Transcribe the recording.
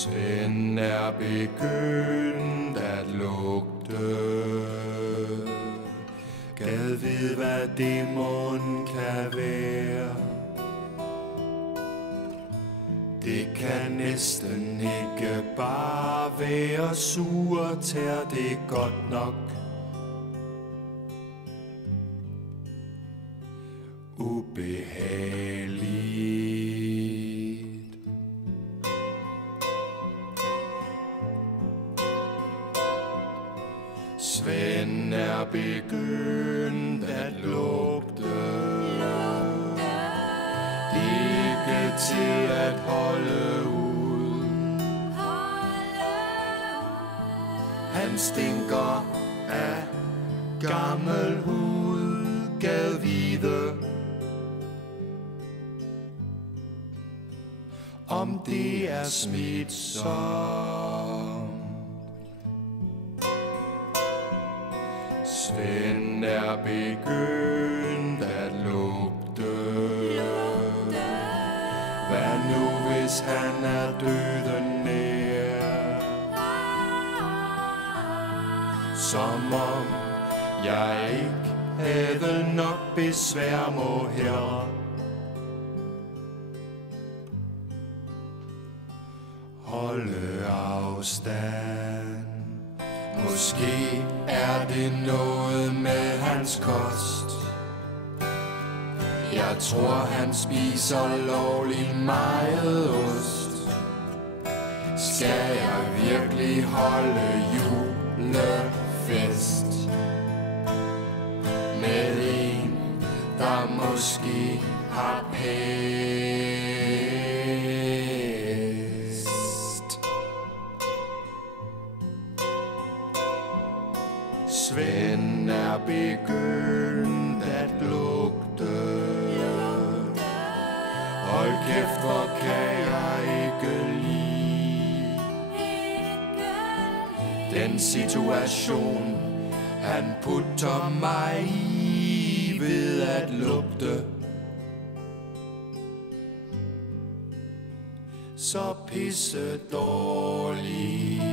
Svend er begyndt at lugte. Gad vide, hvad det mon kan være. Det kan næsten ikke bare være surtær, det er godt nok ubehageligt. Svend er begyndt at lugte. Det er ikke til at holde ud. Han stinker af gammel hud. Gad vide, om det er smitsomt. Svend er begyndt at lugte. Hvad nu hvis han er døden nær? Som om jeg ikke havde nok besvær, må herre holde afstand. Måske er det noget med hans kost. Jeg tror han spiser lovlig meget ost. Skal jeg virkelig holde julefest med en, der måske har pest? Svend er begyndt at lugte. Hold kæft, hvor kan jeg ikke lide den situation, han putter mig i ved at lugte så pisse dårligt.